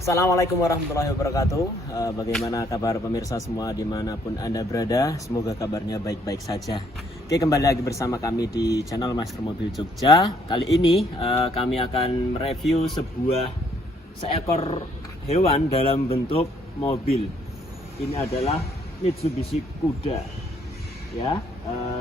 Assalamualaikum warahmatullahi wabarakatuh. Bagaimana kabar pemirsa semua dimanapun Anda berada? Semoga kabarnya baik-baik saja. Oke, kembali lagi bersama kami di channel Master Mobil Jogja. Kali ini kami akan mereview seekor hewan dalam bentuk mobil. Ini adalah Mitsubishi Kuda. Ya,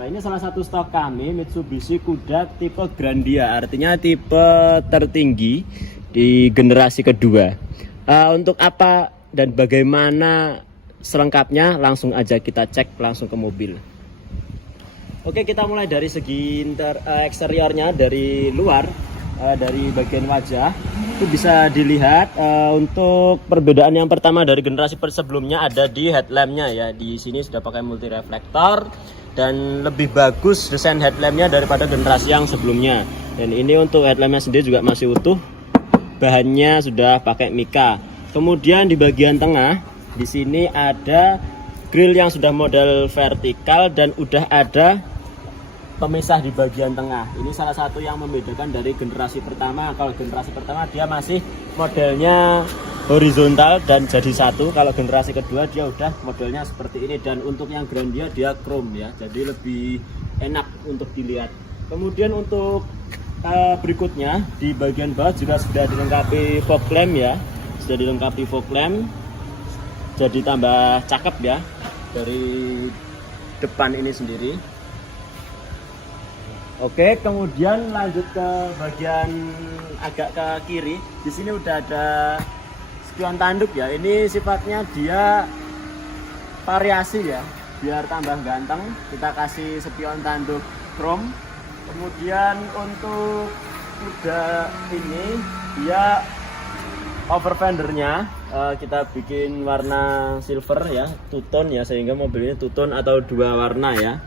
ini salah satu stok kami, Mitsubishi Kuda tipe Grandia, artinya tipe tertinggi di generasi kedua. Untuk apa dan bagaimana selengkapnya, langsung aja kita cek langsung ke mobil. Oke, kita mulai dari segi eksteriornya, dari luar, dari bagian wajah itu bisa dilihat. Untuk perbedaan yang pertama dari generasi sebelumnya ada di headlampnya ya. Di sini sudah pakai multi reflektor dan lebih bagus desain headlampnya daripada generasi yang sebelumnya. Dan ini untuk headlampnya sendiri juga masih utuh. Bahannya sudah pakai mika. Kemudian di bagian tengah di sini ada grill yang sudah model vertikal dan udah ada pemisah di bagian tengah. Ini salah satu yang membedakan dari generasi pertama. Kalau generasi pertama dia masih modelnya horizontal dan jadi satu. Kalau generasi kedua dia udah modelnya seperti ini. Dan untuk yang Grandia dia chrome ya, jadi lebih enak untuk dilihat. Kemudian untuk berikutnya di bagian bawah juga sudah dilengkapi fog lamp ya, jadi tambah cakep ya dari depan ini sendiri. Oke, kemudian lanjut ke bagian agak ke kiri. Di sini udah ada spion tanduk ya. Ini sifatnya dia variasi ya, biar tambah ganteng kita kasih spion tanduk chrome. Kemudian untuk kuda ini dia over fendernya kita bikin warna silver ya, two tone ya, sehingga mobil ini two tone atau dua warna ya.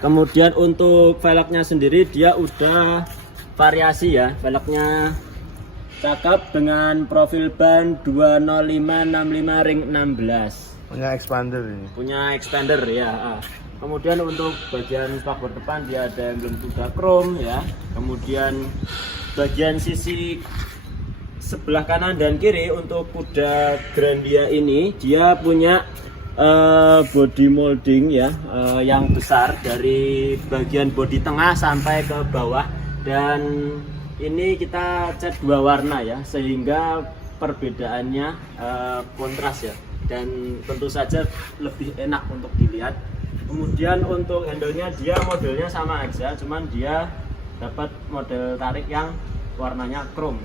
Kemudian untuk velgnya sendiri dia udah variasi ya, velgnya cakep dengan profil ban 205/65 ring 16. Punya expander ini. Punya expander ya. Kemudian untuk bagian spakbor depan dia ada emblem kuda chrome ya. Kemudian bagian sisi sebelah kanan dan kiri untuk kuda Grandia ini dia punya body molding ya, yang besar dari bagian bodi tengah sampai ke bawah. Dan ini kita cat dua warna ya, sehingga perbedaannya kontras ya, dan tentu saja lebih enak untuk dilihat. Kemudian untuk handle-nya dia modelnya sama aja, cuman dia dapat model tarik yang warnanya chrome.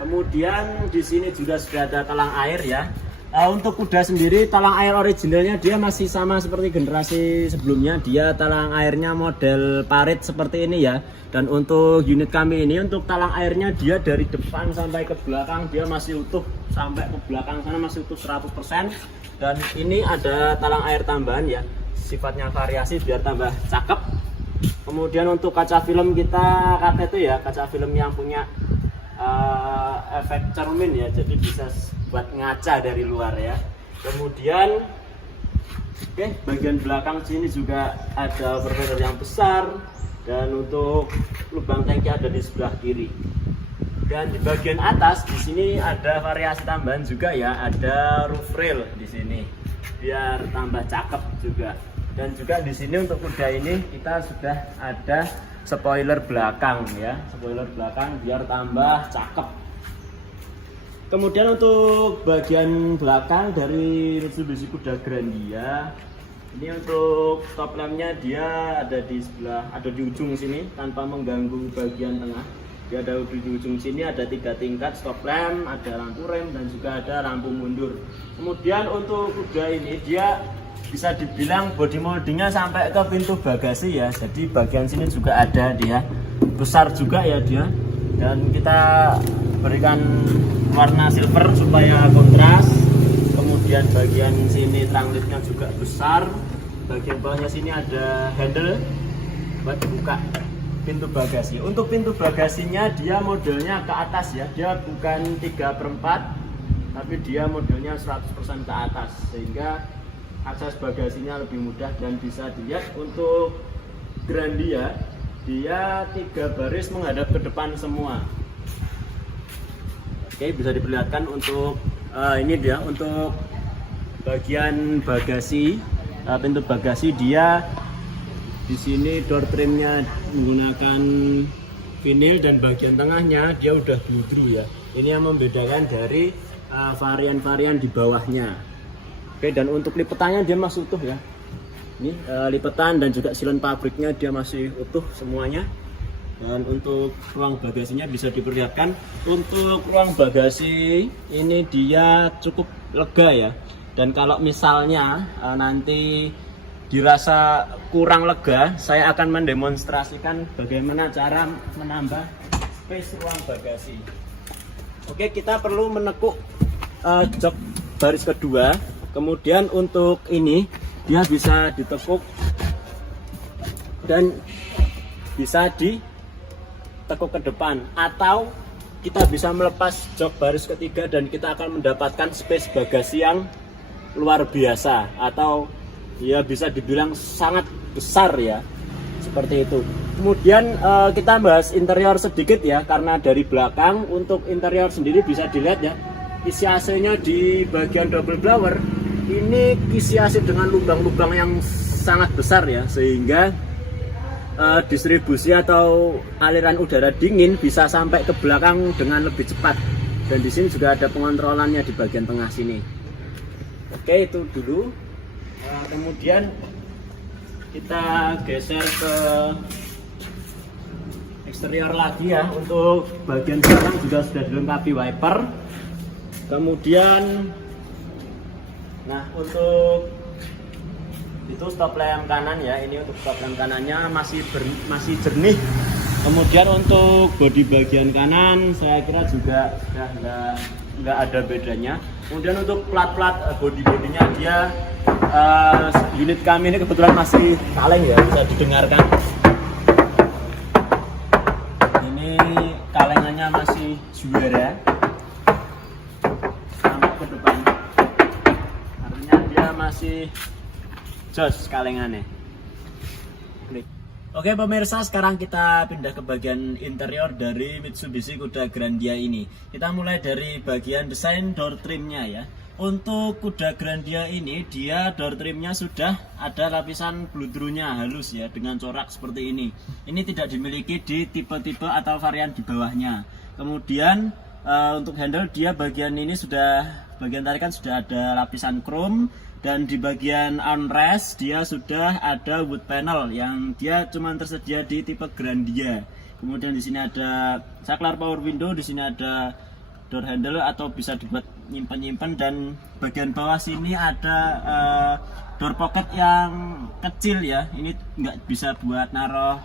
Kemudian di sini juga sudah ada talang air ya. Untuk kuda sendiri talang air originalnya dia masih sama seperti generasi sebelumnya. Dia talang airnya model parit seperti ini ya. Dan untuk unit kami ini untuk talang airnya dia dari depan sampai ke belakang dia masih utuh, sampai ke belakang sana masih utuh 100%. Dan ini ada talang air tambahan ya, sifatnya variasi biar tambah cakep. Kemudian untuk kaca film kita KT itu ya, kaca film yang punya efek cermin ya, jadi bisa buat ngaca dari luar ya. Kemudian bagian belakang sini juga ada overfender yang besar, dan untuk lubang tangki ada di sebelah kiri. Dan di bagian atas di sini ada variasi tambahan juga ya, ada roof rail di sini biar tambah cakep juga. Dan juga di sini untuk kuda ini kita sudah ada spoiler belakang ya, spoiler belakang biar tambah cakep. Kemudian untuk bagian belakang dari Mitsubishi Kuda Grandia ini untuk stop lampnya dia ada di sebelah, ada di ujung sini tanpa mengganggu bagian tengah. Dia ada di ujung sini, ada 3 tingkat stop lamp, ada lampu rem dan juga ada lampu mundur. Kemudian untuk kuda ini dia bisa dibilang body moldingnya sampai ke pintu bagasi ya. Jadi bagian sini juga ada dia, besar juga ya dia. Dan kita berikan warna silver supaya kontras. Kemudian bagian sini trunk lidnya juga besar. Bagian bawahnya sini ada handle buat buka pintu bagasi. Untuk pintu bagasinya dia modelnya ke atas ya, dia bukan 3/4 tapi dia modelnya 100% ke atas, sehingga akses bagasinya lebih mudah. Dan bisa dilihat untuk Grandia dia 3 baris menghadap ke depan semua. Oke, bisa diperlihatkan untuk ini dia untuk bagian bagasi, pintu bagasi dia di sini door trimnya menggunakan vinil dan bagian tengahnya dia udah bludru ya. Ini yang membedakan dari varian-varian di bawahnya. Oke, dan untuk lipetannya dia masih utuh ya. Ini lipetan dan juga silon pabriknya dia masih utuh semuanya. Dan untuk ruang bagasinya bisa diperlihatkan, untuk ruang bagasi ini dia cukup lega ya. Dan kalau misalnya nanti dirasa kurang lega, saya akan mendemonstrasikan bagaimana cara menambah space ruang bagasi. Oke, kita perlu menekuk jok baris kedua. Kemudian untuk ini dia bisa ditekuk dan bisa ditekuk ke depan, atau kita bisa melepas jok baris ketiga dan kita akan mendapatkan space bagasi yang luar biasa, atau ya bisa dibilang sangat besar ya, seperti itu. Kemudian kita bahas interior sedikit ya, karena dari belakang untuk interior sendiri bisa dilihat ya, isi AC nya di bagian double blower ini isi AC dengan lubang-lubang yang sangat besar ya, sehingga distribusi atau aliran udara dingin bisa sampai ke belakang dengan lebih cepat. Dan di sini juga ada pengontrolannya di bagian tengah sini. Oke, itu dulu. Kemudian kita geser ke eksterior lagi ya. Untuk bagian belakang juga sudah dilengkapi wiper. Kemudian nah, untuk itu stop lamp kanan ya, ini untuk stop lamp kanannya masih jernih. Kemudian untuk bodi bagian kanan saya kira juga sudah nggak ada bedanya. Kemudian untuk plat-plat bodinya dia unit kami ini kebetulan masih kaleng ya, bisa didengarkan. Ini kalengannya masih juara sampai ke depan, artinya dia masih jos kalengannya. Oke pemirsa, sekarang kita pindah ke bagian interior dari Mitsubishi Kuda Grandia ini. Kita mulai dari bagian desain door trimnya ya. Untuk Kuda Grandia ini dia door trimnya sudah ada lapisan bludrunya halus ya, dengan corak seperti ini. Ini tidak dimiliki di tipe-tipe atau varian di bawahnya. Kemudian untuk handle dia bagian ini bagian tarikan sudah ada lapisan chrome. Dan di bagian armrest dia sudah ada wood panel yang dia cuma tersedia di tipe Grandia. Kemudian di sini ada saklar power window, di sini ada door handle atau bisa dibuat nyimpen-nyimpen, dan bagian bawah sini ada door pocket yang kecil ya. Ini nggak bisa buat naruh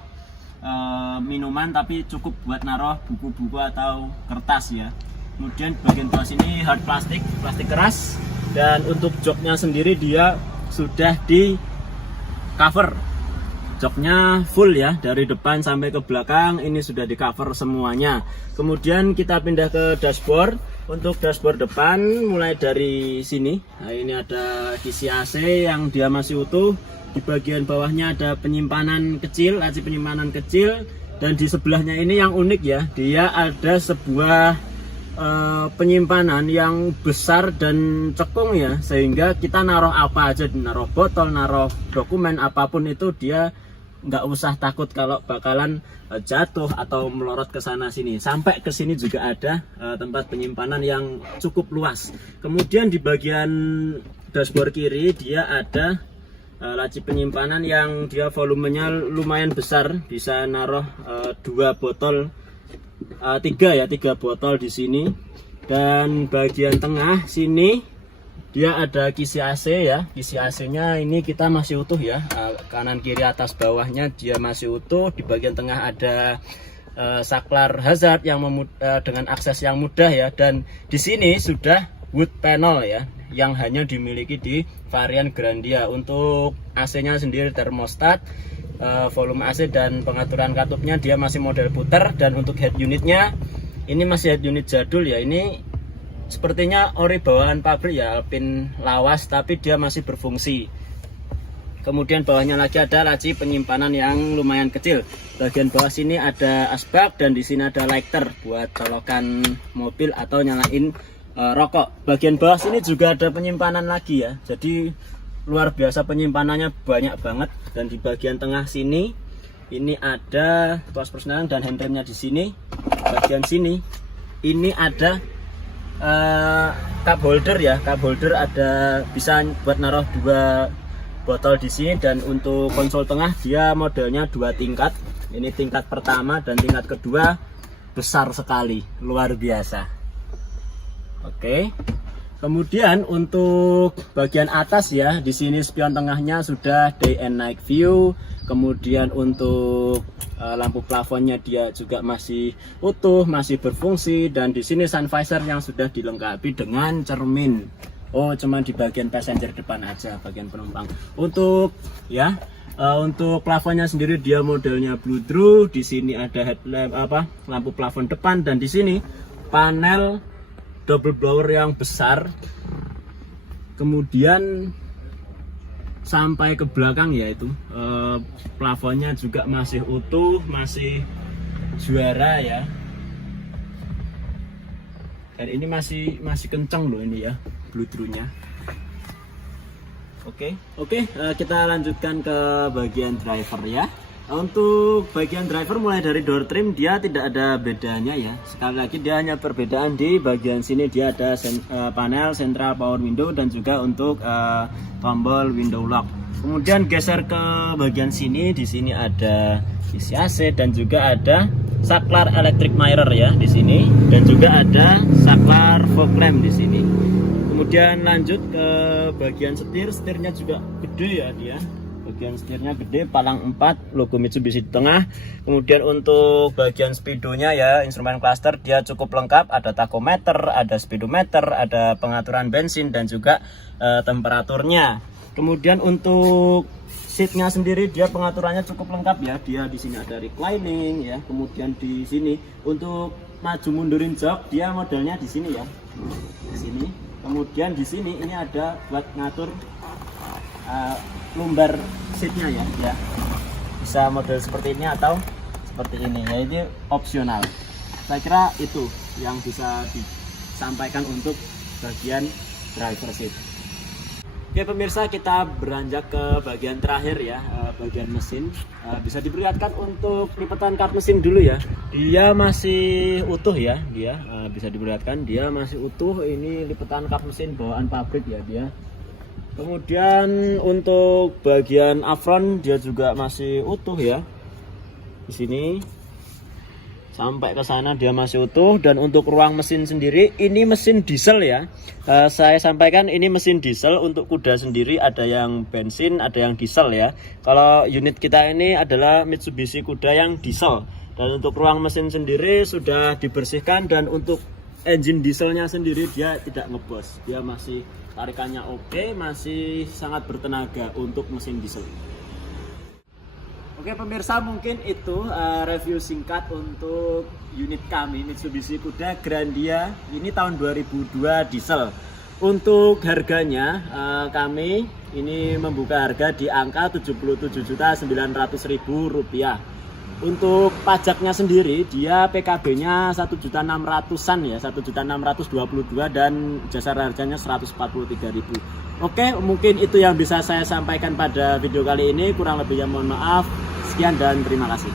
minuman, tapi cukup buat naruh buku-buku atau kertas ya. Kemudian bagian bawah sini hard plastik keras. Dan untuk joknya sendiri dia sudah di cover, joknya full ya, dari depan sampai ke belakang ini sudah di cover semuanya. Kemudian kita pindah ke dashboard. Untuk dashboard depan mulai dari sini, nah ini ada kisi AC yang dia masih utuh. Di bagian bawahnya ada penyimpanan kecil, laci penyimpanan kecil, dan di sebelahnya ini yang unik ya, dia ada sebuah penyimpanan yang besar dan cekung ya, sehingga kita naruh apa aja, naruh botol, naruh dokumen apapun itu dia nggak usah takut kalau bakalan jatuh atau melorot ke sana sini. Sampai ke sini juga ada tempat penyimpanan yang cukup luas. Kemudian di bagian dashboard kiri dia ada laci penyimpanan yang dia volumenya lumayan besar, bisa naruh 2 botol, 3 botol di sini. Dan bagian tengah sini dia ada kisi AC ya. Kisi AC nya ini kita masih utuh ya, kanan kiri atas bawahnya dia masih utuh. Di bagian tengah ada saklar hazard yang dengan akses yang mudah ya. Dan di sini sudah wood panel ya, yang hanya dimiliki di varian Grandia. Untuk AC nya sendiri termostat, volume AC dan pengaturan katupnya dia masih model puter. Dan untuk head unitnya ini masih head unit jadul ya, ini sepertinya ori bawaan pabrik ya, Alpine lawas, tapi dia masih berfungsi. Kemudian bawahnya lagi ada laci penyimpanan yang lumayan kecil. Bagian bawah sini ada asbak dan di sini ada lighter buat colokan mobil atau nyalain rokok. Bagian bawah sini juga ada penyimpanan lagi ya. Jadi luar biasa penyimpanannya banyak banget. Dan di bagian tengah sini ini ada tuas persneling dan handremnya di sini. Bagian sini ini ada cup holder ya. Cup holder ada bisa buat naruh 2 botol di sini, dan untuk konsol tengah dia modelnya 2 tingkat. Ini tingkat pertama dan tingkat kedua besar sekali, luar biasa. Oke. Kemudian untuk bagian atas ya, di sini spion tengahnya sudah day and night view. Kemudian untuk lampu plafonnya dia juga masih utuh, masih berfungsi, dan di sini sun visor yang sudah dilengkapi dengan cermin. Oh, cuman di bagian passenger depan aja, bagian penumpang. Untuk untuk plafonnya sendiri dia modelnya blue draw. Di sini ada headlamp lampu plafon depan, dan di sini panel double blower yang besar. Kemudian sampai ke belakang yaitu plafonnya juga masih utuh, masih juara ya. Dan ini masih kencang loh ini ya, blue draw-nya. Oke, kita lanjutkan ke bagian driver ya. Untuk bagian driver mulai dari door trim dia tidak ada bedanya ya. Sekali lagi dia hanya perbedaan di bagian sini, dia ada panel central power window dan juga untuk tombol window lock. Kemudian geser ke bagian sini, di sini ada isi AC dan juga ada saklar electric mirror ya di sini, dan juga ada saklar fog lamp di sini. Kemudian lanjut ke bagian setirnya juga gede ya dia. Bagian setirnya gede, palang 4, logo Mitsubishi di tengah. Kemudian untuk bagian speedonya ya, instrumen cluster dia cukup lengkap, ada tachometer, ada speedometer, ada pengaturan bensin dan juga temperaturnya. Kemudian untuk seatnya sendiri dia pengaturannya cukup lengkap ya. Dia di sini ada reclining ya. Kemudian di sini untuk maju mundurin jok dia modelnya di sini ya. Di sini. Kemudian di sini ini ada buat ngatur lumbar seatnya ya. Bisa model seperti ini atau seperti ini ya, ini opsional. Saya kira itu yang bisa disampaikan untuk bagian driver seat. Oke pemirsa, kita beranjak ke bagian terakhir ya, bagian mesin. Bisa diperlihatkan untuk lipatan kap mesin dulu ya. Dia masih utuh ya, dia bisa diperlihatkan dia masih utuh. Ini lipatan kap mesin bawaan pabrik ya dia. Kemudian untuk bagian apron dia juga masih utuh ya. Di sini sampai ke sana dia masih utuh. Dan untuk ruang mesin sendiri ini mesin diesel ya. Saya sampaikan ini mesin diesel. Untuk kuda sendiri ada yang bensin, ada yang diesel ya. Kalau unit kita ini adalah Mitsubishi kuda yang diesel. Dan untuk ruang mesin sendiri sudah dibersihkan, dan untuk engine dieselnya sendiri dia tidak ngebos. Dia masih tarikannya oke, masih sangat bertenaga untuk mesin diesel. Oke pemirsa, mungkin itu review singkat untuk unit kami Mitsubishi Kuda Grandia ini tahun 2002 diesel. Untuk harganya kami ini membuka harga di angka Rp77.900.000. Untuk pajaknya sendiri dia PKB-nya 1.600-an ya, 1.622, dan jasa harganya 143.000. Oke, mungkin itu yang bisa saya sampaikan pada video kali ini. Kurang lebihnya mohon maaf. Sekian dan terima kasih.